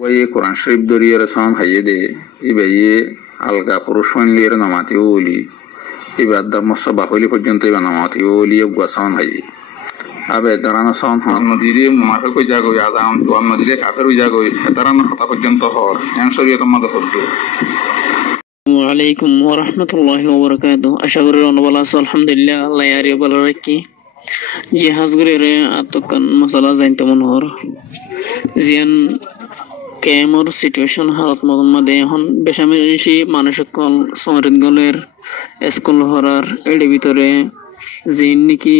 Way কোরআন শরীফ দরিয়ার সাম হাইয়ে দে ইবাইয়ে আলগা পুরুষ হইলির নামাতি ওলি ইবার দামসা বাহলি পর্যন্ত ইবা নামাতি ওলি গুয়াসান হাইয়ে আবে দারানা সান হন নদীরে মাফে কই জাগো আজাম দুয়াম নদীরে কাফের হই জাগো দারানা কথা পর্যন্ত হর এন শরীয়ত মত হদ্দু ওয়ালাইকুম ওয়া রাহমাতুল্লাহি ওয়া বারাকাতুহু আশা করি অনবলা আলহামদুলিল্লাহ আল্লাহ ইয়ারি ভালো রাখি যে হাজগুরে আতকান মাসালা জানতে মন হর জিয়ান কেমর সিচুয়েশন হালত মধ্যে এখন বেশি মানসিক কল সরিত গলের স্কুল হরার এর ভিতরে জিন নাকি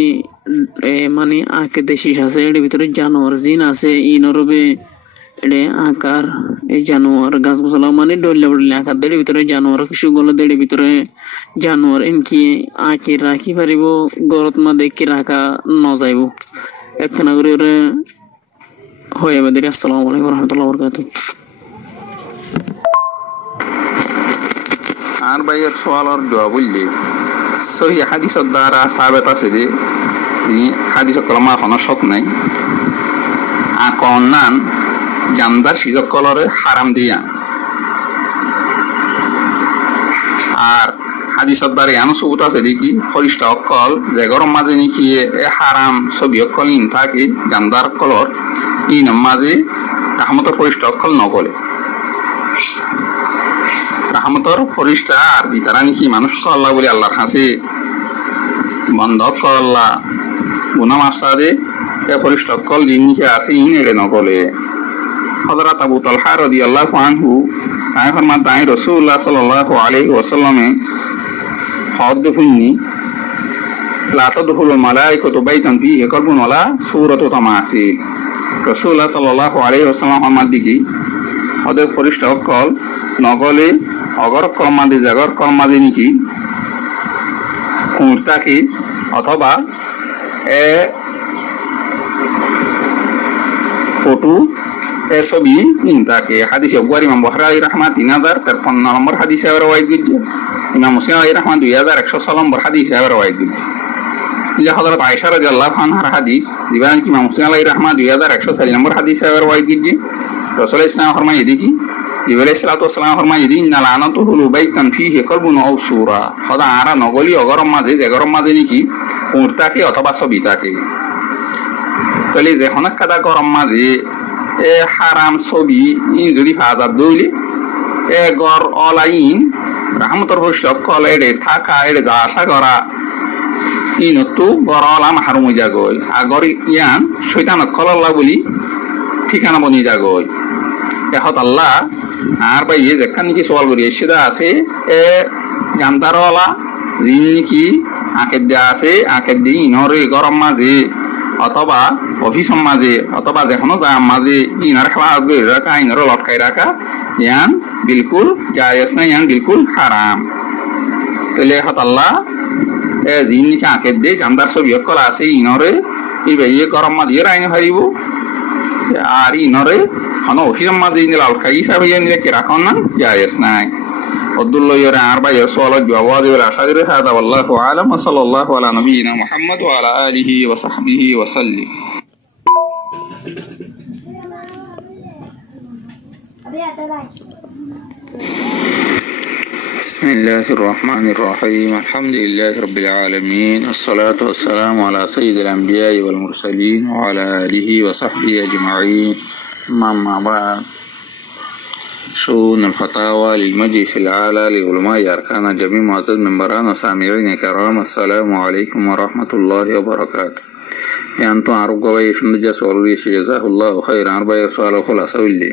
মানে আঁকে দেশি আছে এর ভিতরে জানোয়ার জিন আছে ইনরবে এড়ে আকার এই জানোয়ার গাছ গোছলা মানে ডলে ডলে আকার দেড় ভিতরে জানোয়ার কিছু গলে দেড় ভিতরে জানোয়ার এমকি আঁকি রাখি পারিব গরত না দেখি রাখা ন যাইব একখানা করে ওরে হয়ে বাদির। আসসালামু আলাইকুম রহমতুল্লাহ বরকাতুহ। আর ভাইয়ের সোয়ালের জবাব বললে সহি হাদিসের দ্বারা সাবেত আছে যে হাদিস কলমা কোনো শক নাই আকনান জানদার সিজক কলরে হারাম দিয়া আর হাদিসের দ্বারা এমন সবুত আছে দেখি ফরিষ্টা অকল যে গরম মাঝে নাকি হারাম ছবি অকল ইন থাকে জানদার কলর ইন মাঝে রাহমতর ফরিষ্টা অকল নকলে রাহমতর ফরিষ্টা আর জি তারা নাকি মানুষ আল্লাহ বলে আল্লাহর হাসে বন্ধ আল্লাহ গুনাহ মাফসাদে ফরিষ্টা অকল জিন নিকে আছে ইন এড়ে নকলে। হযরত আবু তালহা রাদিয়াল্লাহু আনহু তাই ফরমান তাই রাসূলুল্লাহ সাল্লাল্লাহু আলাইহি ওয়াসাল্লামে হদ ফুন্নি লা তাদখুলুল মালাইকাতু বাইতান ফিহি কালবুন ওয়ালা সূরাতু তামাসিল। রাসূলুল্লাহ সাল্লাল্লাহু আলাইহি ওয়াসাল্লাম আমার দিকে ওদের ফরিষ্টা অকল নগলে অগর কর্মাদি জাগর কর্মাদি নাকি কুর্তাকি অথবা ফটো ছবি ইনতাকে হাদিসে বুখারী ইমাম বুখারী রাহমাত 3053 নম্বর হাদিসে রওয়ায়াত গিয়ে ইমাম মুসলিম রাহমাত 2106 নম্বর হাদিসে রওয়ায়াত গিয়ে যে হযরত আয়েশা রাদিয়াল্লাহু আনহার হাদিস দিবান কি ইমাম মুসলিম রাহমাত 2104 নম্বর হাদিসে রওয়ায়াত গিয়ে রাসূল ইসলাম ফরমায়ে দেখি জিবরাইল সাল্লাল্লাহু আলাইহি ওয়াসাল্লাম ফরমায়ে দিন না লানাতুহু বাইতান ফিহি কলবুন আও সূরা খোদা আরা নগলি অগরম মাঝে যে গরম মাঝে নাকি কুরতাকে অথবা ছবি থাকে তাহলে যে হনক কাদা গরম মাঝে হারাম ছবি ইন যদি ফাজাব দইলে গর অলাইন রাহমতর বৈশক কল এড়ে থাকা এড়ে যা আশা করা ইনতো গর অলাম হারুম যাগই আগর ইয়ান শয়তান কল্লাহ বলি ঠিকানা বনি যাগই এহত আল্লাহ আর ভাই যেখান নাকি সওয়াল করি সেটা আছে জানতার ওলা জিন নাকি আঁকের দেয়া আছে আঁকের দিয়ে ইনরে গরম মাঝে অথবা অফিসের মাঝে অথবা যেখানে যা মাঝে ইনার খাওয়া রাখা ইনারও লটকাই রাখা ইয়ান বিলকুল জায়েজ না ইয়ান বিলকুল হারাম। তাহলে হত আল্লাহ জিন নাকি আঁকের দিয়ে জানদার ছবি কলা আছে ইনরে ইয়ে গরম মাঝে রাইনে হারিব আর ইনরে হনো অফিসের মাঝে ইনে লটকাই হিসাবে নিলে কি রাখন না জায়েজ নাই। আব্দুল্লাহ ইয়ারে আর ভাই সোয়ালের জবাব দেওয়ার আশা করি হাদা আল্লাহু আলাম ওয়া সাল্লাল্লাহু আলা নবিয়িনা মুহাম্মদ ওয়া আলা আলিহি ওয়া সাহবিহি ওয়া সাল্লিম। বিসমিল্লাহির রহমানির রহিম আলহামদুলিল্লাহি রাব্বিল আলামিন আসসালাতু ওয়াসসালামু আলা সাইয়্যিদিল আমবিয়াই ওয়াল মুরসালিন ওয়া আলা আলিহি ওয়া সাহবিহি আজমাইন আম্মা বা'দ। شؤون الفتاوى للمجلس الأعلى لعلماء أركان جميع معزز منبران وسامعين كرام السلام عليكم ورحمة الله وبركاته. أنتم عرب قوي شنجة سؤالويش جزاه الله خيرا أربع سؤال خلاصة ولي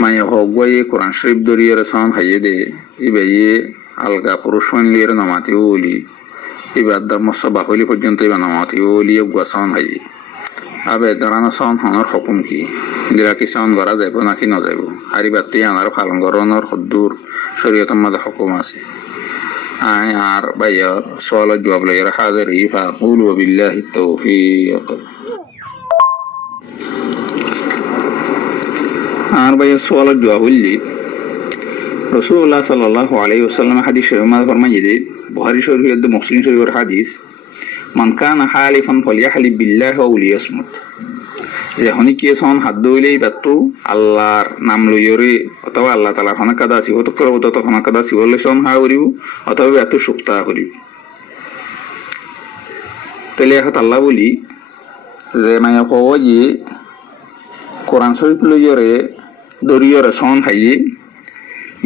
ما يهوغوي قرآن شريف دوري رسام حيدي إبايي ألغا پروشوان لير نماتي ولي إبا الدرم الصباح ولي پجنت إبا نماتي ولي يبقى سان حيدي আবে দাঁড়ানো সাউন্ড হওয়ার হুকুম কি দিরা কি সাউন্ড করা যাইব নাকি না যাইব হারি বাতি আনার পালন করানোর হদ্দুর শরীয়তের মধ্যে হুকুম আছে আয় আর ভাইয়ার সওয়ালের জবাব লইয়া হাজির ইফা কুলু বিল্লাহি তাওফীক। আর ভাইয়ার সওয়ালের জবাব হইলি রাসূলুল্লাহ সাল্লাল্লাহু আলাইহি ওয়াসাল্লাম হাদিস শরীফে ফরমায় যে বুখারী শরীফে মুসলিম শরীফের হাদিস মান কানা হালিফান ফালইয়াহলিফ বিল্লাহি ওয়া লিয়াসমুত যে হনিকে সন হাত দইলেই তাতো আল্লাহর নাম লইরে অথবা আল্লাহ তাআলার হনাকাদা সিবত করব তত হনাকাদা সিবলে সন হা করিব অথবা এত সুক্তা করিব তাহলে এখন আল্লাহ বলি যে মায়া কওয়াজি কোরআন শরীফ লইরে দরিয়রে সন হাইয়ে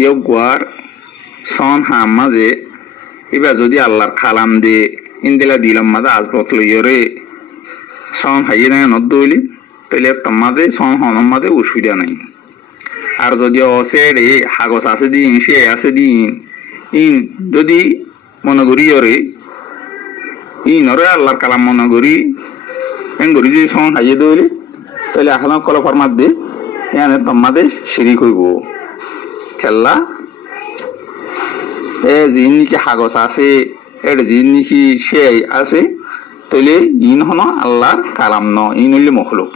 ইয়গওয়ার সন হা মাঝে এবার যদি আল্লাহর খালাম দে ইন্দিলা দিলাম মাঝে আজবত লইরে সন হাইয়ে না নদইলি তাহলে তোমাদে সন হন মাঝে অসুবিধা নাই আর যদি অসেড়ে হাগস আছে দিন সে আছে দিন ইন যদি মনে করি ওরে ইনরে আল্লাহর কালাম মনে করি এন করি যদি সন হাইয়ে দইলি তাহলে আহলাম কল ফরমাত দে ইয়ানে তোমাদে শিরিক হইব খেলা এ জিনিসকে হাগস আছে এর জিনিসি সে আছে তাহলে ইন হন আল্লাহর কালাম ন ইন হইলে মখলুক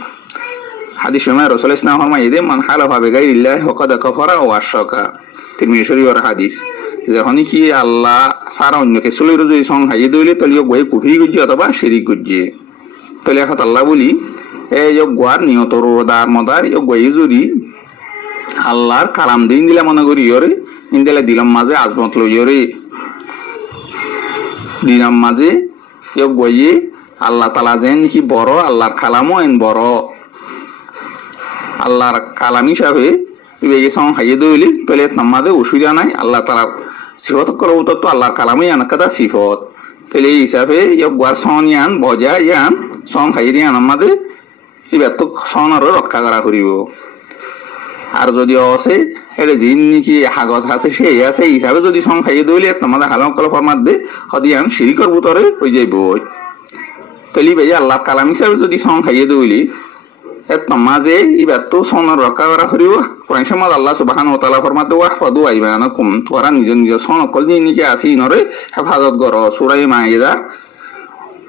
হাদিস সময় রাসূল ইসলাম ফরমায় দে মান হালাফা বিগাইরিল্লাহ ফাকাদ কাফারা ওয়া আশরাকা তিরমিজি শরীফের হাদিস যখন কি আল্লাহ সারা অন্যকে চলে যদি সং হাইয়ে দইলে তাহলে গই কুফরি গজ্জি অথবা শিরিক গজ্জি তাহলে এখন আল্লাহ বলি এই গোয়ার নিয়তর দার মদার গই যদি আল্লাহর কালাম দিন দিলা মনে করি ইয়রে ইন্দিলা দিলাম মাঝে আজমত লইরে দিলাম মাঝে গইয়ে আল্লাহ তাআলা যেন কি বড় আল্লাহর কালামও এন বড় আল্লাহর কালাম হিসাবে ইবেগে সং হাইয়ে দইলি তাহলে তোমাদে অসুবিধা নাই আল্লাহ তাআলা সিফত করব তো আল্লাহর কালামই আনকাদা সিফত তাহলে এই হিসাবে গোয়ার সন ইয়ান বজা ইয়ান সং হাইয়ে দিয়ান আমাদের এবার তো সনর রক্ষা করা করিব আর যদি আছে এটা জিন নাকি হাগজ আছে সেই আছে হিসাবে যদি সং খাইয়ে দইলে তোমাদের হালাম কল ফরমাত দে হদিয়ান শিরিকর ভিতরে হয়ে যাইব তাহলে ভাই আল্লাহ কালাম হিসাবে যদি সং খাইয়ে দইলি মাঝে এবার তো সনর রক্ষা করা করিব কোরআন সমাজ আল্লাহ সুবহানাহু ওয়া তাআলা ফরমাত দে ওয়াহফাদু আইমানাকুম তোরা নিজ নিজ সন কল জিনিকে আসি নরে হেফাজত কর সূরা মাইদা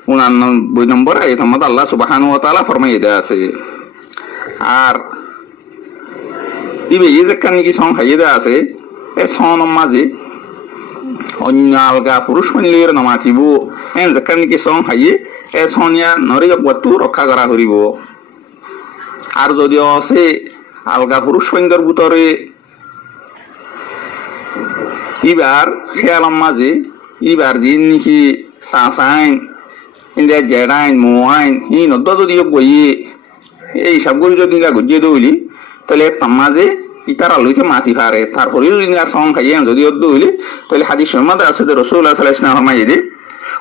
89 নম্বর আয়াত মধ্যে আল্লাহ সুবহানাহু ওয়া তাআলা ফরমায় দেয়া আছে আর ইবে এই যে কানিকি সং হাইয়ে দেয়া আছে এ সন মাঝে অন্য আলগা পুরুষ মহিলার নামাতিব এন যে কানিকি সং হাইয়ে এ সনিয়া নরে গতু রক্ষা করা করিব আর যদি আছে আলগা পুরুষ মহিলার ভিতরে ইবার খেয়ালাম মাঝে ইবার জিন নাকি সাসাইন ইন্ডিয়া জেডাইন মোয়াইন ই নদ্দ যদি গইয়ে এই সবগুলো যদি গজিয়ে দইলি তাহলে মাঝে ইতারা লইতে মাতি পারে তারপরে যদি সং খাইয়ে যদি দইলি তাহলে হাদিস মধ্যে আছে যে রাসূলুল্লাহ সাল্লাল্লাহু আলাইহি ওয়াসাল্লাম ফরমায় দে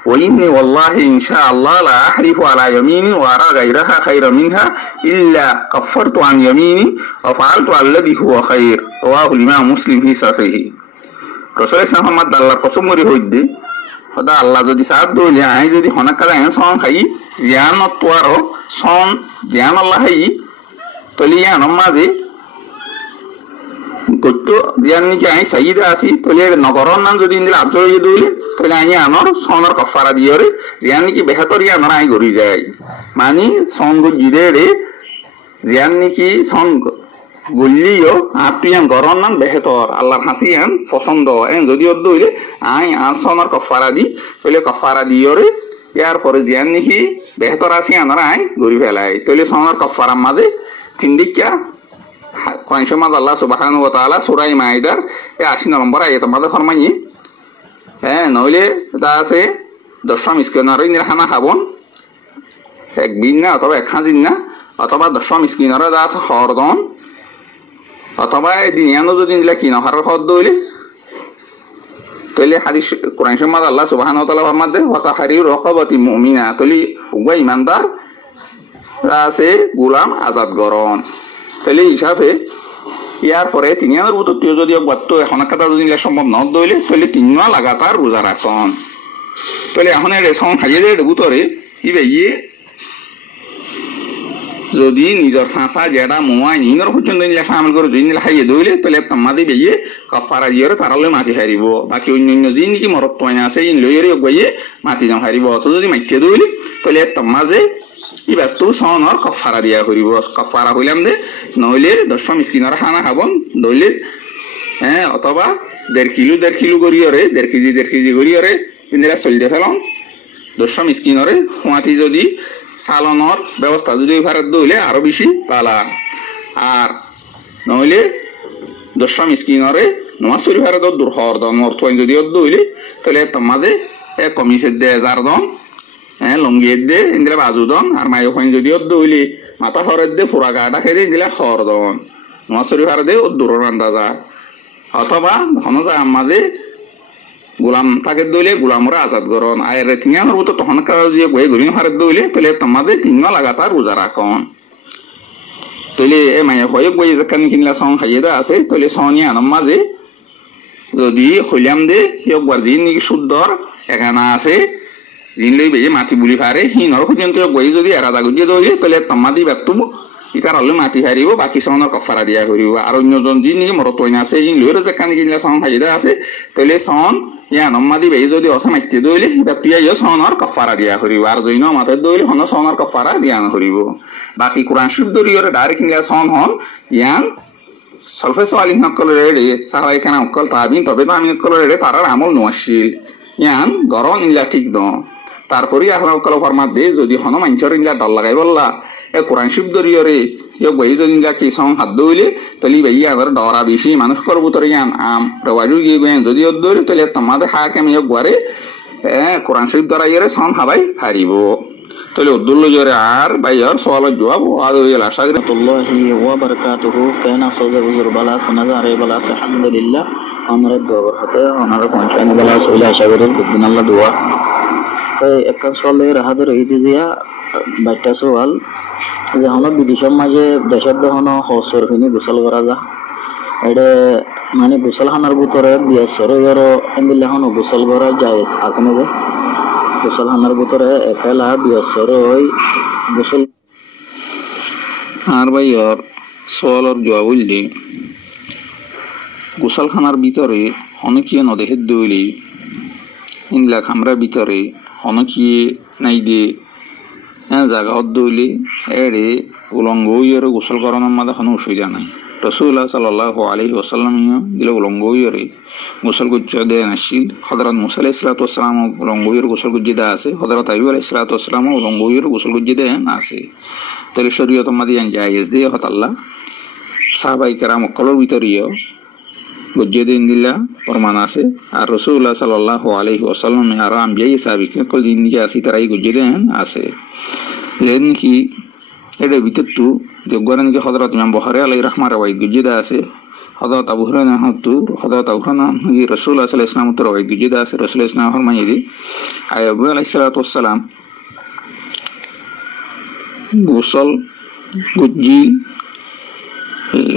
ওয়াইন্নি ওয়াল্লাহি ইনশাআল্লাহ লা আহরিফু আলা ইয়ামিনি ওয়া আরা গায়রাহা খায়রা মিনহা ইল্লা কাফফারতু আন ইয়ামিনি ওয়া ফাআলতু আল্লাযী হুয়া খায়র রাওয়াহু ইমাম মুসলিম ফি সাহিহি রাসূলুল্লাহ সাল্লাল্লাহু আলাইহি ওয়াসাল্লাম আল্লাহর কসম করে হইদে হদা আল্লাহ যদি সাথ দইলে আই যদি হনাকালা সং খাই জিয়ানত তোয়ারো সং জিয়ান আল্লাহ হাই তাহলে ইয়ান মাঝে গত্য জিয়ান নিকে আই সাইদা আসি তাহলে নগরর নাম যদি ইন্দিলা আবজল ইয়ে দইলে তাহলে আই আনর সনর কাফারা দিয়রে জিয়ান নিকি বেহাতর ইয়ানর আই গরি যায় মানে সঙ্গ জিদে রে জিয়ান নিকি সঙ্গ গল্লিও আপিয়ান গরর নাম বেহাতর আল্লাহর হাসিয়ান পছন্দ এন যদি দইলে আই আসনর কাফারা দি তাহলে কাফারা দিয়রে ইয়ার পরে জিয়ান নিকি বেহাতর আসি আনর আই গরি ফেলাই তাহলে সনর কাফারা মাঝে তিনদিকা কোরআন সমাজ আল্লাহ সুবহানাহু ওয়া তাআলা সূরা মাইদার 80 নম্বর আয়াত মধ্যে ফরমায় নইলে তা আছে 10 মিসকিনার নিরাহানা খাবন এক বিন্না অথবা এক খাজিন না অথবা 10 মিসকিনার দা আছে হরদন অথবা দিনিয়ানো যদি নিলা কি নহার হদ দইলে তাহলে হাদিস কোরআন সমাজ আল্লাহ সুবহানাহু ওয়া তাআলা ফরমাতে ওয়া তাহরিরু রাকাবাতি মুমিনা তাহলে উভয় ইমানদার আছে গোলাম আজাদ গরন তাহলে হিসাবে ইয়ার পরে তিনিয়ানোর ভিতর তুই যদি বাত্ত এখন কথা যদি সম্ভব ন দইলে তাহলে তিনিয়া লাগাতার রোজা রাখন তাহলে এখন রেশন খাইয়ে দেয় ভিতরে ইবে ইয়ে যদি নিজের সাঁসা জেডা মোয়া নিনর পর্যন্ত নিলে সামিল করে যদি নিলে খাইয়ে দইলে তাহলে তাম্মাদি বেয়ে কাফারা দিয়ে তারালে মাটি হারিব বাকি অন্য অন্য যি নাকি মরত পয়না আছে ইন লইরে গইয়ে মাটি যাও হারিব অত যদি মাইতে দইলে তাহলে তাম্মাজে এবার তো সনর কাফারা দিয়া করিব কাফারা হইলাম দে নইলে 10 মিসকিনর খানা খাবন দইলে অথবা 1.5 কিলো করিয়রে 1.5 কেজি করিয়রে ইন্দিরা চলতে ফেলন 10 মিসকিনরে হুঁয়াতি যদি চালনের ব্যবস্থা যদি ভারত দইলে আরো বেশি পালা আর নইলে দশম স্কিনরে নমাজ শরীফ ভারত দূর হর দন অর্থ যদি দইলে তাহলে তোমাদের কমিছে দে হাজার দন লঙ্গি দে ইন্দিলা বাজু দন আর মাই ওখানে যদি দইলে মাথা হরের দে পুরা গাটা খেয়ে ইন্দিলা হর দন নমাজ শরীফ ভারতে দূরের আন্দাজা অথবা ঘন যায় আমাদের গোলাম তাকে দইলে গোলামরা আজাদ করন আয়ের তিনজনের মতো তখন দিয়ে বয়ে ঘুরি হারে দইলে তাহলে তোমাদের তিনজন লাগাতার রোজা রাখন তাহলে এ মায়ে হয়ে বই যেখানে কিনলা সং খাইয়ে আছে তাহলে সনিয়া আনম মাঝে যদি হইলাম দে একবার জিন নাকি শুদ্ধর এখানা আছে জিন লই বেজে মাটি বুলি ফারে হিনর পর্যন্ত বই যদি এরাদা গুজিয়ে দইলে তাহলে তোমাদের ব্যক্তব ইতার আলু মাটি হারিব বাকি সনের কফারা দিয়া করিব আর অন্যজন জিন নাকি মরত তৈন আছে জিন লইর যেখানে কিনলা সং খাইয়ে আছে তাহলে সন ইয়া নম্মাদি বেই যদি অসে মাইতে দইলে ব্যক্তিয়া ইয়ে সনের কফারা দিয়া করিব আর জৈন মাথায় দইলে হন সনের কফারা দিয়া করিব বাকি কোরআন শরীফ দরিয়র ডাইরেক্ট কিনলা সন হন ইয়ান সলফে সোয়ালিন হকলের রে সাহাবাই কেন হকল তাবিন তবে তো আমি হকলের রে তারার আমল নওয়াশিল ইয়ান গরম ইনলা ঠিক দ তারপরে আপনার হকল ফরমাত দে যদি হন মাঞ্চর ইনলা ডল লাগাই বললা এ কোরআন শরীফ দরিয়রে ইয়ে বই যদি ইনলা কি সং হাত দইলে তাহলে বেই আবার ডরা বেশি মানুষ করবো তোর ইয়ান আম প্রবাজু গিয়ে যদি দইলে তাহলে তোমাদের হাকে আমি গরে কোরআন শরীফ দ্বারা ইয়ে সন হাবাই হারিব তাহলে উদ্দুল্ল জোরে আর ভাইয়ার সওয়ালের জবাব আদইল আশা করি আল্লাহি ওয়া বারাকাতুহু কেনা সওজা হুজুর বালা সনাজা আরে বালা আলহামদুলিল্লাহ আমরা দোয়া করতে ওনার পঞ্চায়েত বালা সইলা আশা করি দিন আল্লাহ দোয়া তাই একটা সওয়ালে রাহাদের এই দিয়া বাইটা সওয়াল যে হন বিদেশের মাঝে দেশের দহন হসর হিনি গোসল করা যা এটা মানে গোসল খানার ভিতরে বিয়াসর এমবিল্লা হন গোসল করা যায় আছে না যে গোসল খানার ভিতরে একেলা বিয়াসর ওই গোসল আর ভাইয়ার সওয়ালের জবাব বললি গোসল খানার ভিতরে অনেকিয়ে নদেহে দইলি ইনলা খামরার ভিতরে অনেকিয়ে নাই দিয়ে জায়গা দইলি এড়ে উলঙ্গ ইয়ের গোসল করানোর মাঝে কোনো অসুবিধা নাই রসুল্লাহ সাল্লাল্লাহু আলাইহি ওয়াসাল্লাম দিলে উলঙ্গ ইয়েরে গোসল গুজ্জ দেন আসছিল হযরত মুসা আলাইহিস সালাতু ওয়াস সালাম উলঙ্গ ইয়ের গোসল গুজ্জি দা আছে হযরত আইয়ুব আলাইহিস সালাতু ওয়াস সালাম উলঙ্গ ইয়ের গোসল গুজ্জি দেন আছে তাহলে শরীয়ত মাদিয়ান জায়েজ দিয়ে হত আল্লাহ সাহাবায়ে কেরাম কলর ভিতরিও গুজ্জি দেন দিলা প্রমাণ আছে আর রাসূলুল্লাহ সাল্লাল্লাহু আলাইহি ওয়াসাল্লাম আর আমবিয়া সাহাবীকে কল জিন্দিগি আছে তারাই গুজ্জি দেন আছে যেন কি এর ভিতর তো যোগগান কি হযরত ইমাম বুখারী আলাইহি রাহমাহ রাওয়ায়াত গুজ্জি দা আছে হযরত আবু হুরায়রা হতু হযরত আবু হুরায়রা কি রাসূলুল্লাহ সাল্লাল্লাহু আলাইহি ওয়াসাল্লাম তো রাওয়ায়াত গুজ্জি দা আছে রাসূলুল্লাহ সাল্লাল্লাহু আলাইহি ওয়াসাল্লাম ফরমাইদি আইয়ুব আলাইহিস সালাতু ওয়াস সালাম গোসল গুজ্জি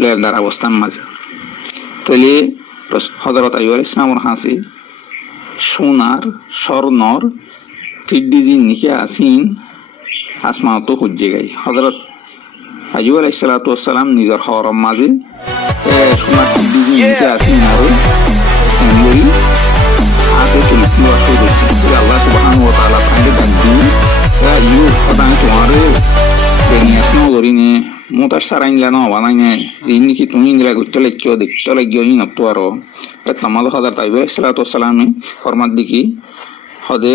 লেদার অবস্থার মাঝে তাহলে হযরত আইয়ুব আলাইহিস সালামের হাসি সোনার স্বর্ণর কিডডিজি নিকে আসিন আসমা তো হুজ্জে গাই হযরত আইয়ুব আলাইহিস সালাতু ওয়াস সালাম নিজের হরম মাঝে সোনার কিডডিজি নিকে আসিন আর ওই আতে চলে কি আসে দেখি আল্লাহ সুবহানাহু ওয়া তাআলা ফাইন্ড দ্য ইউ খোদা তোমারে বেনিয়াসনো গরিনে মোতার সারাইনলা না বানাইনে জিন কি তুমি ইন্দ্রা গুত্ত লেখিও দেখতে লাগিও ই নতো আরো তামাদ হযরত আইয়ুব আলাইহিস সালাতু ওয়াস সালামে ফরমাত দিকি হদে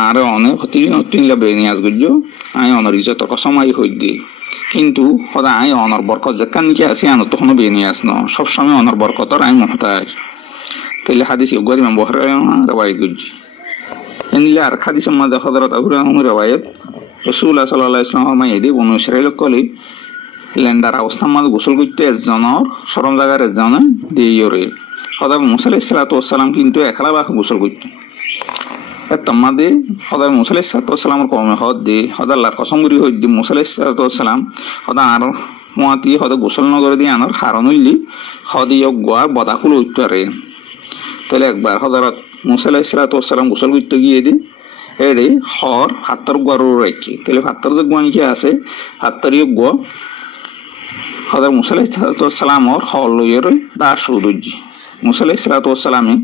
আর অনেক হতিলি নতিনলা বেনিয়াস গুজ্জো আই অনর ইজ্জত কসম আই হইদি কিন্তু হদা আই অনর বরকত যেখান কি আছে আনো তখন বেনিয়াস ন সব সময় অনর বরকতর আই মুহতাজ তাইলে হাদিস ইবুখারী ইমাম বুখারী রাওয়ায়াত গুজ্জি ইনলা আর হাদিস মাদে হযরত আবু হুরায়রা রাওয়ায়াত রাসূলুল্লাহ সাল্লাল্লাহু আলাইহি ওয়াসাল্লাম মাইদি বনু ইসরাইল কলি লেন্ডার অবস্থা মাঝে গোসল করতে একজনের সরম জায়গার একজনে দিয়রে হযরত মুসা আলাইহিস সালাতু ওয়াস সালাম কিন্তু একলা বা গোসল করতে তোমাদে হযরত মুসা আলাইহিস সালাতু ওয়াস সালামের কওমে হদ দে হযরত আল্লাহর কসম করি হইদি মুসা আলাইহিস সালাতু ওয়াস সালাম হদা আর মুয়াতি হদ গোসল নগর দি আনার হারন হইলি হদি ইয়গা বদাকুল উত্তরে তাহলে একবার হযরত মুসা আলাইহিস সালাতু ওয়াস সালাম গোসল করতে গিয়ে দি এড়ে হর হাতর গরু রাখি তাহলে হাতর যে গুয়ান কি আছে হাতর ইয়গ হযরত মুসা আলাইহিস সালাতু ওয়াস সালামর হল লইয়ের দার সুদুজি মুসা আলাইহিস সালাতু ওয়াস সালামে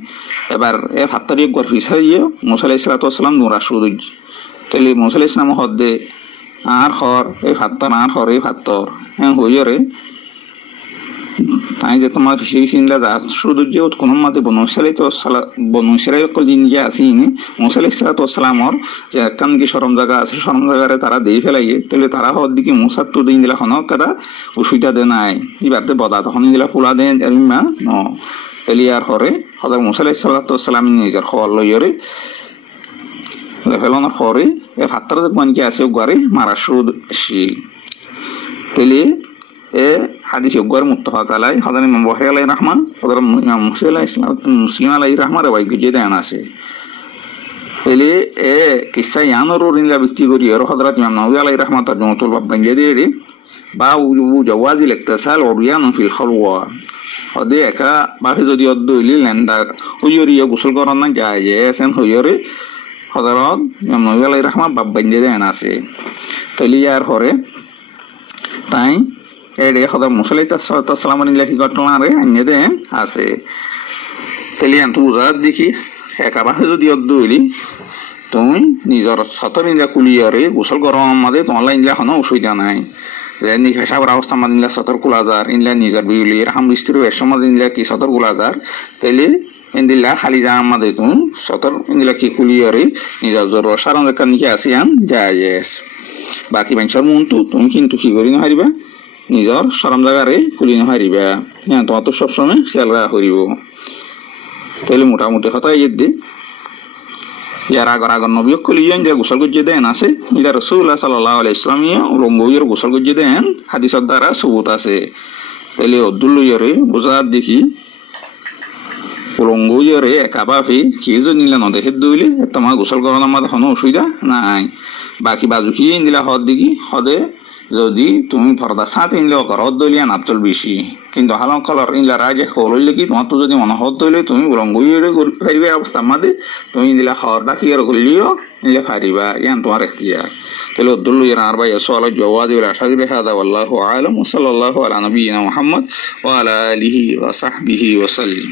এবার এ হাতর ইয়গ গর ফিসাইয়ে মুসা আলাইহিস সালাতু ওয়াস সালাম নুরা সুদুজি তাহলে মুসা আলাইহিস সালাম হদে আর হর এই হাতর আর হর এই হাতর হ্যাঁ হইরে তাই যে তোমার চিন্তা যা শুধু যে কোন মাতে বনুসালাই কলিন যে আসিনি মুসালাইসালামর যে কান কি সরম জায়গা আছে সরম জায়গায় তারা দিয়ে ফেলাইয়ে তাহলে তারা হওয়ার দিকে মুসার তো দিন দিলা হনক কারা অসুবিধা দে নাই এবারতে বদা তখন দিলা ফুলা দেন এরিমা ন তাহলে আর হরে হজরত মুসালাইসালাম নিজের খবর লইরে ফেলানোর পরে হাত্তার যে কোন কি আছে গারে মারা শুরু শিল তাহলে এ হাদিস উগ্র মুত্তাফাক আলাই হযরত ইমাম বুখারী আলাইহির রাহমান হযরত ইমাম মুসলিম আলাইহির রাহমান রওয়ায়াত যে দেন আছে এলে এ কিসা ইয়ানোর রিনলা ব্যক্তি করি আর হযরত ইমাম নাওয়ী আলাইহির রাহমান তারজমাতুল বাব বাঙ্গে দেরি বা উজু জাওয়াজিল ইকতিসাল উরিয়ান ফিল খালওয়া হদে একা বাকি যদি অদ্দইলি লেন্দা হুজুরিয়া গোসল করার না যায় এসেন হুজুরি হযরত ইমাম নাওয়ী আলাইহির রাহমান বাব বাঙ্গে দেন আছে তাহলে আর হরে তাই এডে হযরত মুসা আলাইহিস সালাম নিলা কি ঘটনা রে আন্নে দেন আছে তাহলে আন্তু উজাদ দেখি একাবারে যদি অদ্দইলি তুমি নিজর সতর নিলা কুলিয়ারে গোসল গরম মাদে তোমার ইনলা কোনো অসুবিধা নাই যে নি হিসাবের অবস্থা মাদ নিলা সতর কুলাজার ইনলা নিজর বিউলি রাহম বিস্তির এসমা নিলা কি সতর কুলাজার তাইলে ইনদিল্লা খালি যা আমাদে তুমি সতর নিলা কি কুলিয়ারে নিজর জর সারন কান কি আসিয়ান জায়েজ বাকি বাঞ্চার মন্তু তুমি কিন্তু কি করি না হারিবা নিজর সরম জায়গারে কুলি না হারিবা হ্যাঁ তোমার তো সবসময় খেয়াল রাখা করিব তাহলে মোটামুটি কথা ইয়ে ইয়ার আগর নবী কলিয়ন যে গোসল গজ্জে দেন আছে এটা রাসূলুল্লাহ সাল্লাল্লাহু আলাইহি ওয়াসাল্লাম রঙ্গইয়ের গোসল গজ্জে দেন হাদিসের দ্বারা সবুত আছে তাহলে অদুল্লইরে বুঝাত দেখি রঙ্গইয়েরে একাবাফি কি যে নিলা ন দেখে দইলে তোমার গোসল করার আমাদের কোনো অসুবিধা নাই বাকি বাজু কি দিলা হদ দেখি হদে যদি তুমি ফরদা সাথে ইনলে ঘরত দলিয়া নাপচল বেশি কিন্তু হালাম কালার ইনলা রাজে হলইলে কি তোমার তো যদি মনে হদ দইলে তুমি রঙ্গইয়েরে পাইবে অবস্থা মাদে তুমি দিলা খবরটা ক্লিয়ার করলিও নিলে পারিবা ইয়ান তোমার এখতিয়ার তাহলে দুল্লুয়ের আরবা ইয়াসওয়াল জওয়াদ ওয়া আশাগি হাদা ওয়াল্লাহু আলাম ওয়া সাল্লাল্লাহু আলা নবিয়িনা মুহাম্মদ ওয়া আলা আলিহি ওয়া সাহবিহি ওয়া সাল্লাম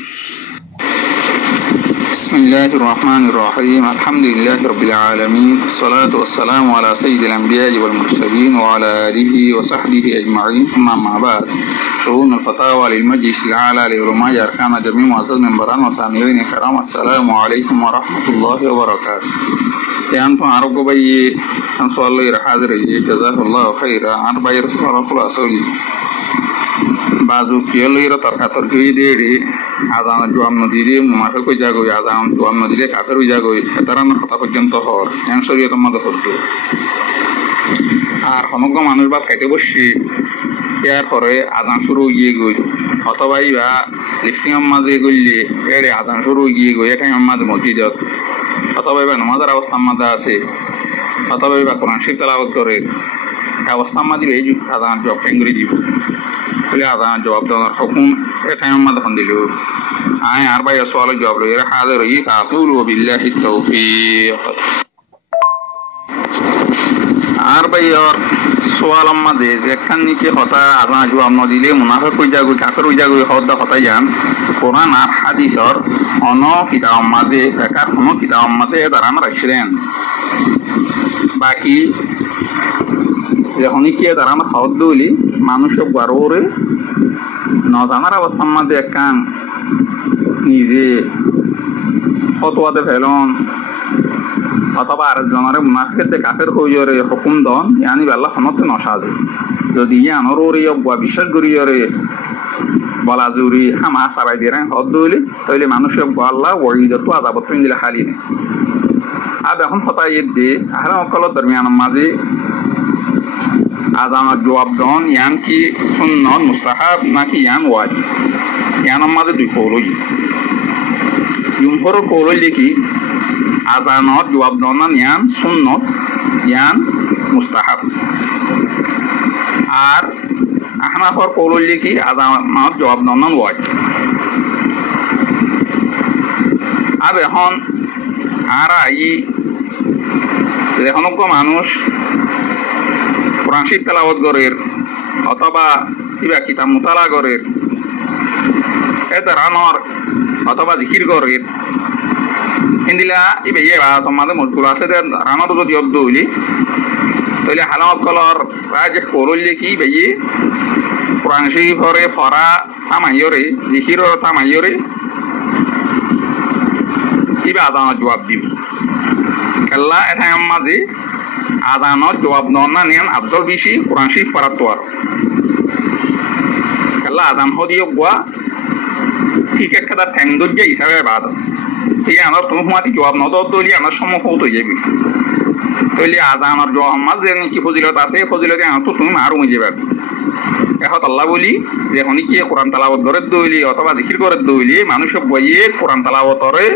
بسم الله الرحمن الرحيم الحمد لله رب العالمين الصلاة والسلام على سيد الأنبياء والمرسلين وعلى آله وصحبه أجمعين أما بعد شؤون الفتاوى للمجلس الأعلى لعلماء أركان جميع معزز منبران وسامعين الكرام السلام عليكم ورحمة الله وبركاته أنتم عربوا بي أنسوا الله حاضر جزاه الله خيرا عن بي رسول الله صلى বাজু পিয়লইরা তর্কাতর্কি দেরি আজান জোয়াম নদীরে মুনাফে কই যাগই আজান জোয়াম নদীরে কাফের হই যাগই এতারানোর কথা পর্যন্ত হর এন শরীয়তের মধ্যে হতো আর সমগ্র মানুষ বাদ খাইতে বসছি ইয়ার পরে আজান শুরু গিয়ে গই অথবা ইবা লিফটিং মাঝে গইলে এড়ে আজান শুরু গিয়ে গই এটাই মাঝে মসজিদত অথবা ইবা নামাজের অবস্থা মাঝে আছে অথবা ইবা কোরআন শরীফ তেলাওয়াত করে অবস্থা মাঝে এই আজান জব টেঙ্গুরি দিব আজান জবাব দেওয়ার হুকুম এটাই আমাদের এখন দিল আয় আর ভাই সওয়ালের জবাব লই এরা হাজির হই তাকুল ওয়া বিল্লাহি তাওফীক আর ভাই আর সওয়াল আমাদের যেখান নিকে কথা আজান জবাব না দিলে মুনাফিক হই যাগো কাফের হই যাগো হদা কথা জান কোরআন আর হাদিসের অন কিতাব মাঝে একার কোন কিতাব মাঝে দাঁড়ানো রাখছিলেন বাকি যখন কি দাঁড়ানো খাওয়ার দইলি মানুষের বারোরে নজানার অবস্থার মধ্যে একখান নিজে ফতোয়াতে ফেলন অথবা আরেকজনের মুনাফিকতে কাফের হইরে হুকুম দন ইয়ানি আল্লাহ সমর্থ নসাজে যদি ইয়ানোর ওরে বিশ্বাস করিয়রে বলা জুরি হামা সাবাই দিয়ে হদ দইলি তাইলে মানুষের আল্লাহ ওয়াইদত আযাবত দিলে খালি নেই আর এখন ফতা ঈদ দিয়ে আহলে অকলত দরমিয়ান মাঝে আজানের জবাব দন ইয়ান কি সুন্নত মুস্তাহাব নাকি ইয়ান ওয়াজিব ইয়ানের মাঝে দুই কৌলই জুমহুর কৌলই লিখি আজানত জবাব দন ইয়ান সুন্নত ইয়ান মুস্তাহাব আর আহনাফর কৌলই লিখি আজানত জবাব দন ওয়াজিব আর এখন আর এখন মানুষ কোরআন শরীফ তেলাওয়াত করের অথবা কিবা কিতাব মুতালা করের এতে রানর অথবা জিকির করের ইন্দিলা ইবে ইয়েবা তোমাদের মজগুলো আছে রানর যদি অব্দ হইলি তাহলে হালামত কলর রাজ করলে কি বেয়ে কোরআন শরীফরে ফরা থামাইয়রে জিকিরর থামাইয়রে কিবা আজানত জবাব দিব কেল্লা এঠাই মাঝে আজানত জবাব নন নেন আফজল বেশি কোরআন শরীফ পড়াতো আর কেল্লা আজান হদিও গোয়া ঠিক একটা ঠ্যাং দরিয়া হিসাবে বাদ ঠিক আনার তুমি মাতি জবাব নদ তৈরি আনার সম্মুখ হয়ে যাবি তৈলি আজানোর জবাব মাঝে কি ফজিলত আছে ফজিলতে আনত তুমি আরো মজে পাবি এখন আল্লাহ বলি যে এখন কি কোরআন তালাবত করে দইলি অথবা জিকির করে দইলি মানুষক বইয়ে কোরআন তালাবতরে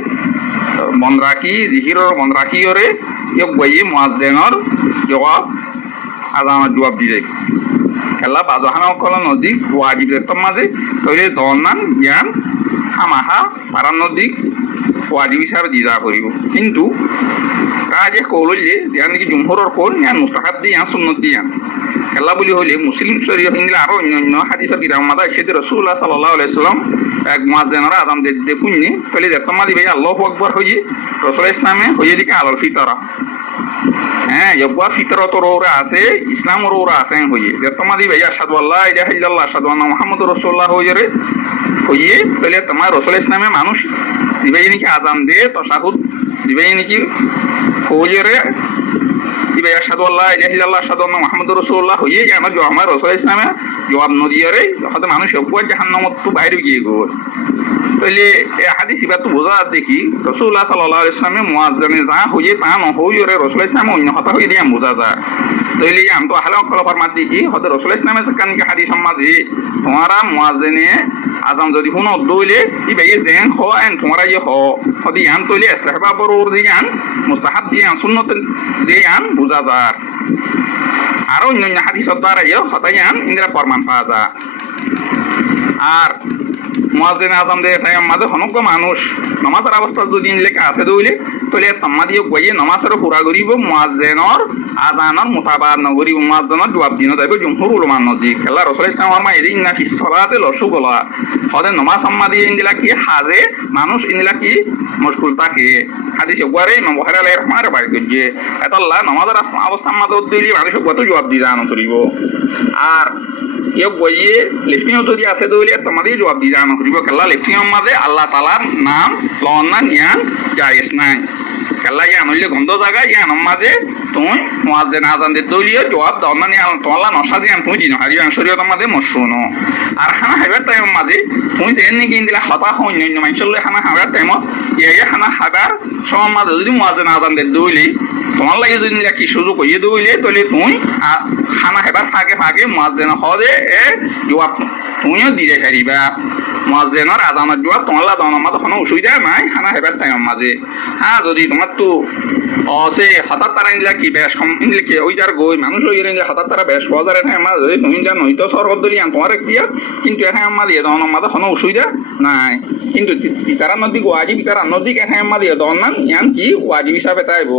মন রাখি জিকিরর মন রাখি ওরে ইয়ক বইয়ে মুয়াজ্জিনের জবাব আজানোর জবাব দি যাই খেলা বাজহানা কল নদী ওয়াজিবের মাঝে তৈরি দনান জ্ঞান হামাহা পারার নদী ওয়াজিব হিসাবে দি যা করিব কিন্তু কাজে কৌললে যে নাকি জুমহুরর কোল ইয়ান মুস্তাহাব দি ইয়ান সুন্নত দি ইয়ান খেলা বলি হলে মুসলিম শরীয়ত হিন্দলে আরো অন্যান্য হাদিসের কিতাব মাদা এসেছে রাসূলুল্লাহ সাল্লাল্লাহু আলাইহি সাল্লাম এক মুয়াজ্জিনরা আযান দে পুন্নি তলে যেতমা দিবে আল্লাহু আকবার হইয়ে রাসূল ইসলামে হইয়ে দিকে আলাল ফিতরা হ্যাঁ ইয়বা ফিতরতর ওরা আছে ইসলামর ওরা আছে হইয়ে যেতমা দিবে আশহাদু আল্লা ইলাহা ইল্লাল্লাহ আশহাদু আন্না মুহাম্মাদুর রাসূলুল্লাহ হইয়ে হইয়ে তলে তোমার রাসূল ইসলামে মানুষ দিবে নাকি আযান দে তাশাহুদ দিবে নাকি হইয়ে দিবে আশহাদু আল্লা ইলাহা ইল্লাল্লাহ আশহাদু আন্না মুহাম্মাদুর রাসূলুল্লাহ হইয়ে আমার আমার রাসূল ইসলামে জবাব নদিয়ে রে হয়তো মানুষ অকুয়া জাহান্নামত তো বাইরে গিয়ে গো তাহলে এই হাদিস ইবাত বোঝা দেখি রাসূলুল্লাহ সাল্লাল্লাহু আলাইহি ওয়াসাল্লাম মুয়াজ্জিনে যা হইয়ে তা ন হইয়ে রে রাসূল ইসলাম অন্য কথা হইয়ে দিয়া বোঝা যায় তাহলে আম তো হালা কলপার মাঝে কি হয়তো রাসূল ইসলামের কান কি হাদিস মাঝে তোমারা মুয়াজ্জিনে আযান যদি হুন দইলে ই ভাই জেন হ এন তোমারা ই হ হদি আন তইলে ইসলাহবা বরুর দিয়ান মুস্তাহাব দিয়ান সুন্নত দিয়ান বোঝা যায় আর অন্য হাদিসের দ্বারা ইয়ে হতায়ান ইন্দিরা প্রমাণ পাওয়া যায় আর মুয়াজ্জিন আযান দে টাইম মাঝে হনক মানুষ নামাজের অবস্থা যদি লেখা আছে দইলে তলে তামাদিও গইয়ে নামাজের পুরা করিব মুয়াজ্জিনর আযানর মুতাবাদ নগরি মুয়াজ্জিনর জবাব দিন যাইব জমহুর উলামা নজি খেলা রাসূল ইসলাম ফরমায় ইন্না ফিস সালাতে লশুগলা হদে নামাজ সাম্মাদি ইন্দিলা কি হাজে মানুষ ইন্দিলা কি মুশকুল থাকে হাদিসে গোয়ারে ইমাম বুখারী আলাইহির রহমানের বাড়ি গিয়ে এত আল্লাহ নামাজের অবস্থা মাঝে দিলি মানুষ কত জবাব দি জানো করিব আর ইয়ে গইয়ে লিফটিও যদি আছে দইলে তোমাদের জবাব দি জানো করিব খেলা লিফটিও মাঝে আল্লাহ তাআলার নাম লন না নিয়ান জায়েজ নাই খেলা ইয়া নইলে গন্ধ জায়গা ইয়া নামাজে তুই মুয়াজ্জিন আযান দে দইলিয়ে জবাব দাও না নিয়া তোলা নশা দিয়ান তুই দিন হারিয়া শরীয়ত মাঝে মশুনো আর খানা হাইবার টাইম মাঝে তুই যেন নাকি ইন্দিলা হতা হইন মানুষলে খানা হাইবার টাইম ইয়া খানা হাইবার সময় মাঝে যদি মুয়াজ্জিন আযান দে দইলি তোমার লাগে যদি কি সুযোগ হইয়ে দইলে তলে তুই খানা হেবার ফাঁকে ফাঁকে মুয়াজ্জিন হদে এ জবাব তুইও দিয়ে পারিবা মুয়াজ্জিনের আযানের জবাব তোমার দাওয়ার মাঝে কোনো অসুবিধা নাই খানা হেবার টাইম মাঝে হ্যাঁ যদি তোমার তো সে হঠাৎ তারা ইন্দিলা কি বেশ কম ইন্দিলা কি ওই যার গই মানুষ ওই ইন্দিলা হঠাৎ তারা বেশ বাজার এখানে মাঝে যদি তুমি যা নইতো সরকার দলি তোমার কিয়া কিন্তু এখানে মাঝে দাওয়ার মাঝে কোনো অসুবিধা নাই কিন্তু তারা নদী ওয়াজিব তারা নদী এখানে মাঝে দাওয়ার না ইয়ান কি ওয়াজিব হিসাবে তাইব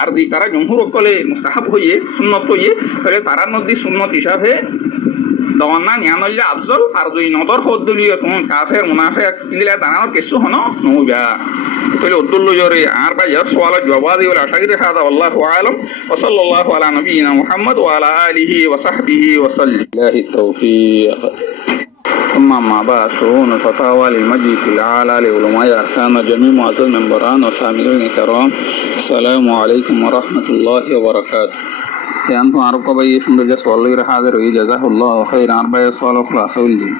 আর যদি তারা জমহুর কলে মুস্তাহাব হইয়ে সুন্নত হইয়ে তাহলে তারা নদী সুন্নত হিসাবে দাওয়ার না নিয়া নইলে আফজল আর যদি নদর হদ্দলীয় তুমি কাফের মুনাফিক ইন্দিলা দানার কিছু হনো নইবা তাহলে উদ্দুল জরে আর বা ইয়ার সওয়ালের জবাব দিও আশা করি হাদা আল্লাহু আলাম ওয়া সাল্লাল্লাহু আলা নবিয়িনা মুহাম্মদ ওয়া আলা আলিহি ওয়া সাহবিহি ওয়া সাল্লাম বিল্লাহি তাওফীক ثم ما بعد شؤون فتاوى للمجلس الأعلى لعلماء أركان جميع معزز المنبران وسامعين الكرام السلام عليكم ورحمة الله وبركاته أنتم عرب قبائل اسم رجاء سؤال غير حاضر وجزاه الله خيرا أربعة سؤال خلاص أولي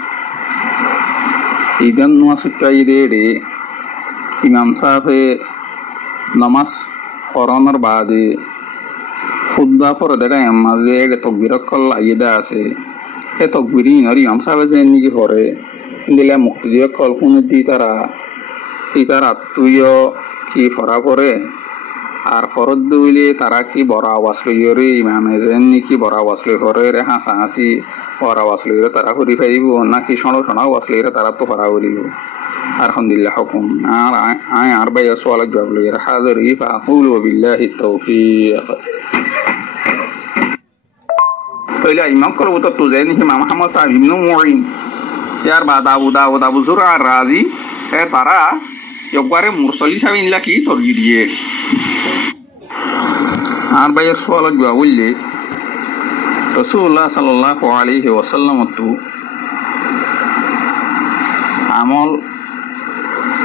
إذن نواسك إيدي ইমাম সাহেবে নামাজ পড়ানোর বাদে খুতবা পড়ে দেখায় মাঝে তকবির কল আইদা আছে এ তকবিরি আর ইমাম সাহেবে যে নিকি পড়ে দিলে মুক্তি কল কোন দি তারা তুইও কি ফরা পড়ে আর ফরদ দিলে তারা কি বড় আওয়াজ লইরে ইমামে যেন নাকি বড় আওয়াজ লই করে রে হাসা হাসি বড় আওয়াজ লইরে তারা করি পাইব নাকি শোনো আওয়াজ লইরে তারা তো ফরা করিব আলহামদুলিল্লাহ হুকুম আর আর ভাই সওয়ালের জবাব লইরে হাজির ফাকুল বিল্লাহি তাওফীক তাইলে ইমাম করব তো তুজাই নি ইমাম মুহাম্মদ সাহেব ইবনে মুঈন ইয়ার বাদ আবু যুরা আর রাজি এ তারা একবারে মুরসালি সাহেব ইনলা কি তরজি দিয়ে আর ভাইয়ের সওয়ালের জবাব বললে রাসূলুল্লাহ সাল্লাল্লাহু আলাইহি ওয়াসাল্লাম তো আমল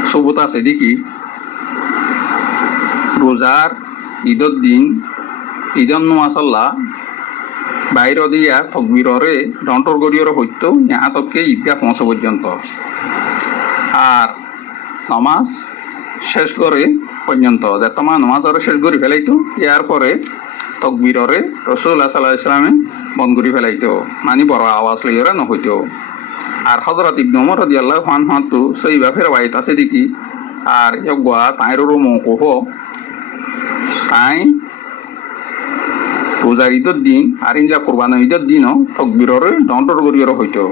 সবুত আছে দেখি রোজার ঈদর দিন ঈদন নমাজল্লা বাইর দিয়া তকবীররে ডন্টর গড়িয়র হইত ইহা তককে ঈদগাহ পৌঁছ পর্যন্ত আর নমাজ শেষ করে পর্যন্ত যেতমা নমাজরে শেষ করে ফেলাইতো ইয়ার পরে তকবীররে রাসূলুল্লাহ সাল্লাল্লাহু আলাইহি ওয়াসাল্লামে বন্ধ করে ফেলাইতো মানে বড় আওয়াজ লইরা নহইতো আর হযরত ইবনে ওমর রাদিয়াল্লাহু আনহু তো সেই ব্যাপারে বাইত আছে দেখি আর ইগোয়া তাইরো মওকুফ তাই রোজার ঈদের দিন আর ইনজা কুরবানের ঈদের দিনও তকবীররে ডন্টর গড়িয়র হইতো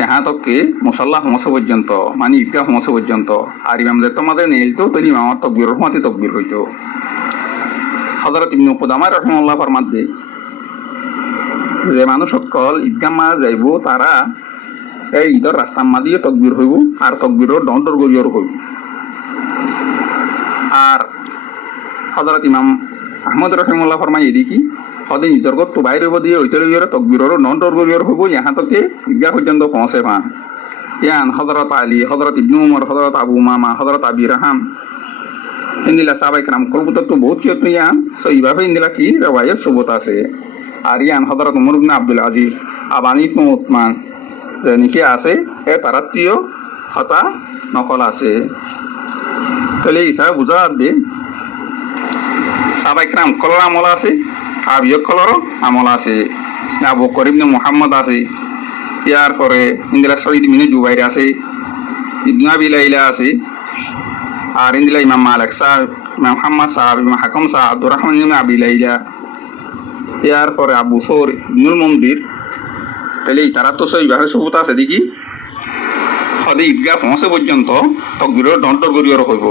ইহা তককে মুসাল্লা পৌঁছ পর্যন্ত মানে ঈদগাহ পৌঁছ পর্যন্ত আর ইমামদের তোমাদের নেইলতো তলি ইমামর তকবীরের সময়তে তকবীর হইতো হযরত ইবনে কুদামা রাহিমাহুল্লাহ ফরমাতে যে মানুষ সকল ঈদগাহ মা যাইব তারা এই ঈদের রাস্তা মা দিয়ে তকবীর হইব আর তকবীরের ডন্টর গড়িয়র হইব আর হযরত ইমাম আহমদ রাহিমাহুল্লাহ ফরমাই এদিকে সদে নিজর গত বাইরে দিয়ে ওইতরে তকবীরের ডন্টর গড়িয়র হইব ইহা তকে ঈদগাহ পর্যন্ত পৌঁছে পান ইয়ান হযরত আলী হযরত ইবনে উমর হযরত আবু উমামা হযরত আবি রাহাম ইন্দিলা সাহাবায়ে কেরাম কলবত তো বহুত কিয়ত ইয়ান সেইভাবে ইন্দিলা কি রওয়ায়াত সবুত আছে আর ইয়ান হযরত উমর ইবনে আব্দুল আজিজ আবানি ইবনে উসমান যে নাকি আছে এ তারাত্রিয় হতা নকল আছে তাহলে ইসা বুঝা দে সাহাবায়ে কেরাম কলর আমল আছে তাবিয় কলর আমল আছে আবু বকর ইবনে মুহাম্মদ আছে ইয়ার পরে ইন্দিলা সঈদ ইবনে জুবাইর আছে ইবনে আবি লাইলা আছে আর ইন্দিলা ইমাম মালিক সাহেব ইমাম মুহাম্মদ সাহেব ইমাম হাকিম সাহেব আব্দুর রহমান ইবনে আবি লাইলা ইয়ার পরে আবু সৌর ইবনুল মুনদির তাহলে তারা তো সেইভাবে সবুত আছে দেখি সদে ঈদগাহ পৌঁছে পর্যন্ত তকবীরের ডন্টর গড়িয়র হইব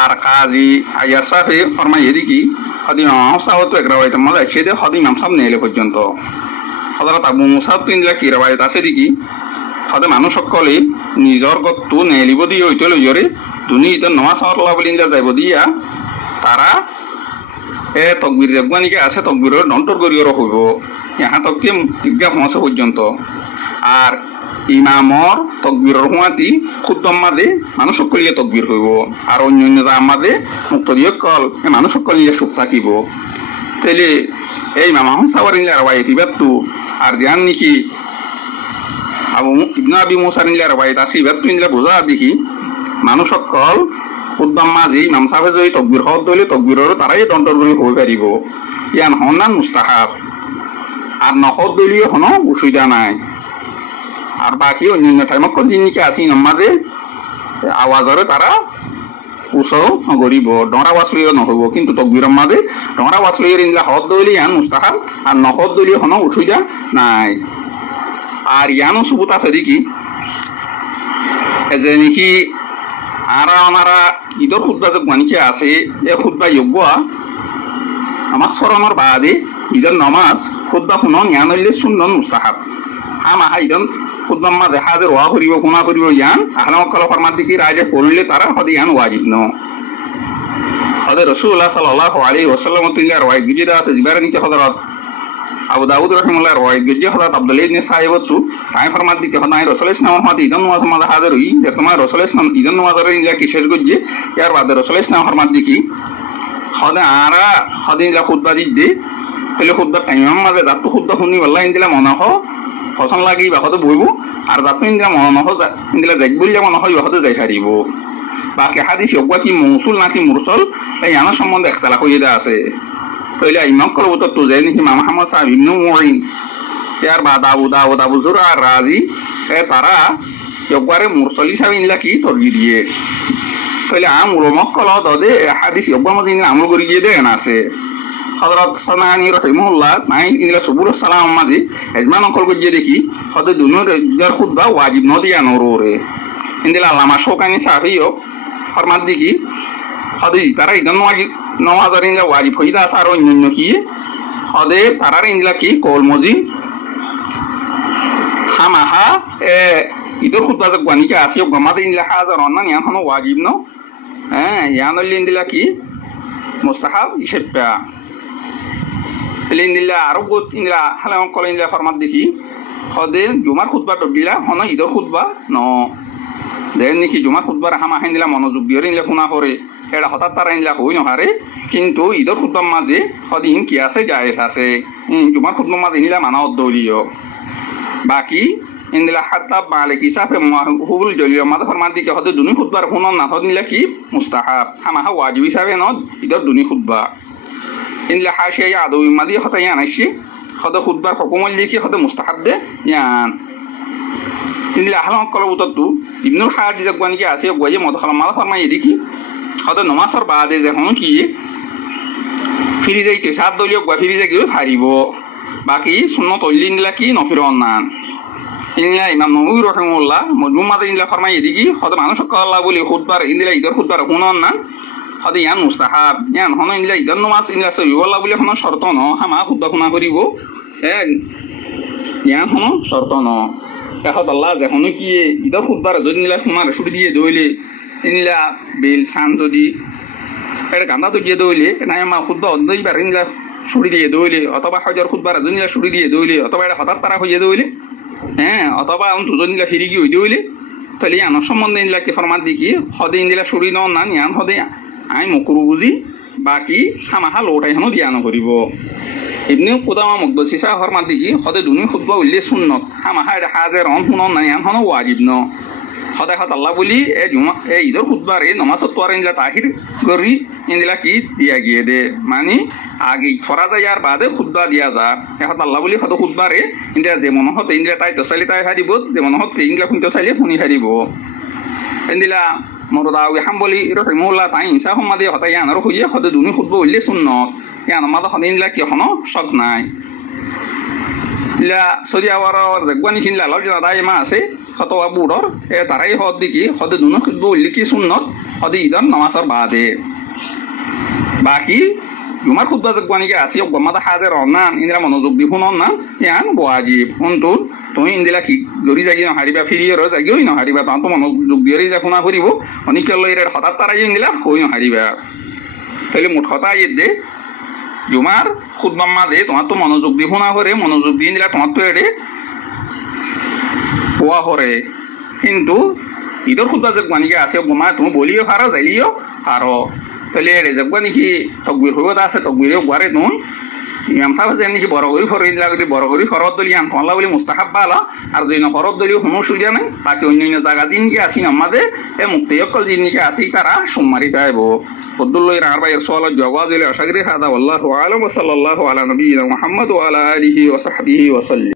আর কাজী আইয়া সাহেবে ফরমাই এদিকে সদি ইমাম সাহেব তো এক রাওয়ায়াত মধ্যে আছে যে সদি ইমাম সাহেব নেইলে পর্যন্ত হযরত আবু মুসা তিনলা কি রাওয়ায়াত আছে দেখি সদে মানুষ সকলে নিজর গতটো নেলিব দিয়ে হইতে লইরে দুনি ঈদের নমাজ পড়লা বলি যাইব দিয়া তারা এ তকবীর জগবানিকে আছে তকবীরের ডন্টর গড়িয়র হইব ইহা তককে ঈদগাহ পৌঁছে পর্যন্ত আর ইমামর তকবীরের হুয়াতি খুদ্দম মাদে মানুষ সকলে তকবীর হইব আর অন্যান্য যা আমাদে মুক্তদিয় কল মানুষ সকলে চুপ থাকিব তাইলে এই ইমাম আহমদ সাওয়ার ইনলা রাওয়ায়াত ইবাতু আর জান নাকি আবু ইবনে আবি মুসা ইনলা রাওয়ায়াত আছে ইবাতু ইনলা বোঝা দেখি মানুষ সকল খুদ্দম মাঝে ইমাম সাহেব যদি তকবীর হওয়ার দলে তকবীরের তারাই ডন্টর গড়ি হয়ে পারিব ইয়ান হনান মুস্তাহাব আর নহদ দলীয় হন অসুবিধা নাই আর বাকি অন্যান্য টাইমত যিনিকে আসি নমাদে আওয়াজরে তারা উৎসাহ নগরিব ডরা আওয়াজ লইও নহব কিন্তু তকবীরের মাঝে ডরা আওয়াজ লইয়ে ইনলা হদ দলি ইয়ান মুস্তাহাব আর নহদ দলীয় হন অসুবিধা নাই আর ইয়ানো সবুত আছে দেখি যে নাকি আরা ওনারা ঈদের খুতবা যে বানিকে আছে এ খুতবা যোগ্যা আমার স্মরণের বাদে ঈদের নমাজ খুতবা শুনন ইয়ান হইলে সুন্নত মুস্তাহাব আমাহা ঈদন খুতবা মাঝে হাজির ওয়া করিব কোনা করিব ইয়ান আহলামকল ফরমাত দিকে রাজে করলে তারা হদে ইয়ান ওয়াজিব ন হদে রাসূলুল্লাহ সাল্লাল্লাহু আলাইহি ওয়াসাল্লাম তিনলা রাওয়ায়াত গিজরা আছে জিবারে নিকে হযরত আবু দাউদ রাহিমাহুল্লাহ রাওয়ায়াত গিজে হযরত আব্দুল্লাহ ইবনে সাইবাতু তাই ফরমাত দিকে হদাই রাসূলুল্লাহ সাল্লাল্লাহু আলাইহি ওয়াসাল্লাম ঈদন নামাজ মাঝে হাজির হই যে তোমার রাসূলুল্লাহ সাল্লাল্লাহু ঈদন নামাজের ইনলা কি শেষ গজে ইয়ার বাদে রাসূলুল্লাহ সাল্লাল্লাহু ফরমাত দিকে হদে আরা হদে ইনলা খুতবা দিতে তাহলে খুতবা টাইম মাঝে যাতু খুতবা শুনি আল্লাহ ইনদিলা মনে হ পছন্দ লাগি বা হতে বইব আর যাতু ইনদিলা মনে নহ ইনদিলা যাই বলি মনে হয় হতে যাই হারিব বাকি হাদিস ইগবা কি মৌসুল নাকি মুরসাল এই আনা সম্বন্ধে ইখতিলাফ হয়ে আছে তাইলে ইমাম কলবত তো যাই নাকি ইমাম আহমদ সাহেব ইবনে মুঈন ইয়ার বাদ আবু দাউদ আবু যুরা আর রাজি এ তারা ইগবারে মুরসাল হিসাবে ইনলা কি তরগি দিয়ে তাইলে আম উলামা কল দদে হাদিস ইগবা মধ্যে আমল করি দিয়ে দেন আছে হযরত সানানি রাহিমাহুল্লাহ নাই ইনলা সুবুল সালাম মাঝে ইজমান অকল গিয়ে দেখি হদে দুনোর ইদার খুতবা ওয়াজিব নদিয়া নররে ইনদিলা আল্লামা শৌকানি সাহাবিও ফরমাত দেখি হদে তারা ইদান ওয়াজিব নমাজের ইনলা ওয়াজিব হইদা আছে আর অন্যান্য কি হদে তারার ইনলা কি কল মজি হামাহা ইদর খুতবা যে গানিকে আসিও গমাদে ইনলা হাজার অন্যান্য ইয়ান হনো ওয়াজিব ন হ্যাঁ ইয়ান ইনদিলা কি মুস্তাহাব ইসেপা ইনদিলা আরো বহুত ইনদিলা হালাম কল ইনদিলা ফরমাত দেখি সদে জুমার খুতবা দিলা হন ঈদর খুতবা ন দেন নাকি জুমার খুতবার হামা হাইন দিলা মনোযোগ দিয়ে নিলে শুনা করে এটা হঠাৎ তারা নিলা হই নহারে কিন্তু ঈদর খুতবার মাঝে সদিন কি আছে জায়েজ আছে জুমার খুতবার মাঝে নিলা মানা দলীয় বাকি ইন্দিলা হাত্তা মালিক হিসাবে হুবুল জলীয় মাদা ফরমান দিকে হতে দুনি খুতবার শুনন না হদ নিলা কি মুস্তাহাব হামাহা ওয়াজিব হিসাবে ন ঈদর দুনি খুতবা ইন্দিলা হাসিয়া আদৌ মাদি হতে ইয়ান আসছি হতে খুতবার হুকুমল লিখি হতে মুস্তাহাব দে ইয়ান ইন্দিলা আহলাম কল উত্তরটু ইবনুল খার যে গনিকে আছে গয়ে মদ খালাম মাদা ফরমাই এদিকে হতে নমাজর বাদে যখন কি ফিরি যাইতে সাত দলীয় গা ফিরি যাই ফারিব বাকি শূন্য তৈলিন দিলা কি নফিরন নান ইনলা ইমাম নবী রাহিমাহুল্লাহ মজমু মাদে ইনলা ফরমাই এদিকে হতে মানুষ আল্লাহ বলি খুতবার ইনদিলা ঈদর খুতবার শুনন না হতে ইয়ান মুস্তাহাব ইয়ান হন ইনলা ঈদর নমাজ ইনলা সহিউল্লাহ বলি হন শর্ত ন হামা খুতবা শুনা করিব ইয়ান হন শর্ত ন এখন আল্লাহ যখন কি ঈদর খুতবার যদি নিলা শুনার ছুটি দিয়ে দইলে ইনলা বেল সান যদি এটা গান্দা তো দিয়ে দইলে নাই মা খুতবা অন্যবার ইনলা ছুটি দিয়ে দইলে অথবা হজর খুতবার যদি নিলা ছুটি দিয়ে দইলে অথবা এটা হঠাৎ তারা হয়ে দইলে অথবা দুজন নিলা ফিরি কি হয়ে দইলে তাহলে ইয়ানোর সম্বন্ধে নিলাকে ফরমাত দিকি সদে ইন্দিলা ছুটি ন না ইয়ান সদে আই মকরু বুঝি বাকি হামাহা লৌটাই হেনো দিয়া নকরিব এমনিও কোদামা মকদসিসা ফরমাত দিকি সদে দুনি খুতবা উল্লে সুন্নত হামাহা এটা হাজের অন শুনন না ইয়ান হনো ওয়াজিব ন সদায় হত আল্লাহ বলি ঈদর খুতবার নমাজত তোয়ার ইনলা তাহির করি ইনদিলা কি দিয়া গিয়ে দে মানে আগে ফরা যায় আর বাদে খুতবা দিয়া যা এখন আল্লাহ বলি সদ খুতবারে ইন্দিলা যে মনে হতে ইন্দিলা তাই তো চাইলে তাই হারিব যে মনে হতে ইনলা শুনতে চাইলে শুনি হারিব ইন্দিলা মরদাউ হাম্বলি রহিমাহুল্লাহ তাই ইনসা সমাদে হতাই আনার হইয়ে সদে দুনি খুতবা উল্লে সুন্নত ইয়ান মাদা সদে ইনলা কি হনো শক নাই ইলা সদি আওয়ার জগবানি কিনলা লাল জানা দাই মা আছে হতোয়া বুড়র তারাই হদ দিকি সদে দুনি খুতবা উল্লে কি সুন্নত সদে ঈদর নামাজর বাদে বাকি জুমার খুতবা জগবানিকে আসি গমাদা হাজের অনান ইন্দিরা মনোযোগ দি শুনন না ইয়ান ওয়াজিব শুনতো তুমি ইন্দিলা কি গড়ি জাগি নহারিবা ফিরিয়র জাগিও নহারিবা তখন তো মনোযোগ দিয়ে যা শুনা করিব অনিকল হঠাৎ তারাই ইন্দিলা হই নহারিবা তাহলে মুঠ কথা ইয়ে দে জুমার খুতবা মাদে তোমার তো মনোযোগ দি শুনা করে মনোযোগ দিয়ে দিলা তোমার তো এড়ে পোয়া করে কিন্তু ঈদর খুতবা জগবানিকে আসি গমা তুমি বলিও হারো যাইলিও হারো তাহলে এড়ে জগবানি কি তকবির হইব আছে তকবিরেও গুয়ারে তুমি ইমাম সাহেব যেন নাকি বড় করি ফর দিলা যদি বড় করি ফরত দলি আন আল্লাহ বলি মুস্তাহাব বালা আর যদি ফরত দলীয় কোনো সুবিধা নাই বাকি অন্য জায়গা দিন কি আসি আমাদের এ মুক্তি অকল দিনকে আসি তারা সোমবারই যাইব ফদ্দুল্লাহ রার ভাইয়ের সওয়ালের জবাব দিলে আশা করি হাদা আল্লাহু আলাম ওয়া সাল্লাল্লাহু আলা নবিয়িনা মুহাম্মদ ওয়া আলা আলিহি ওয়া সাহবিহি ওয়া সাল্লাম।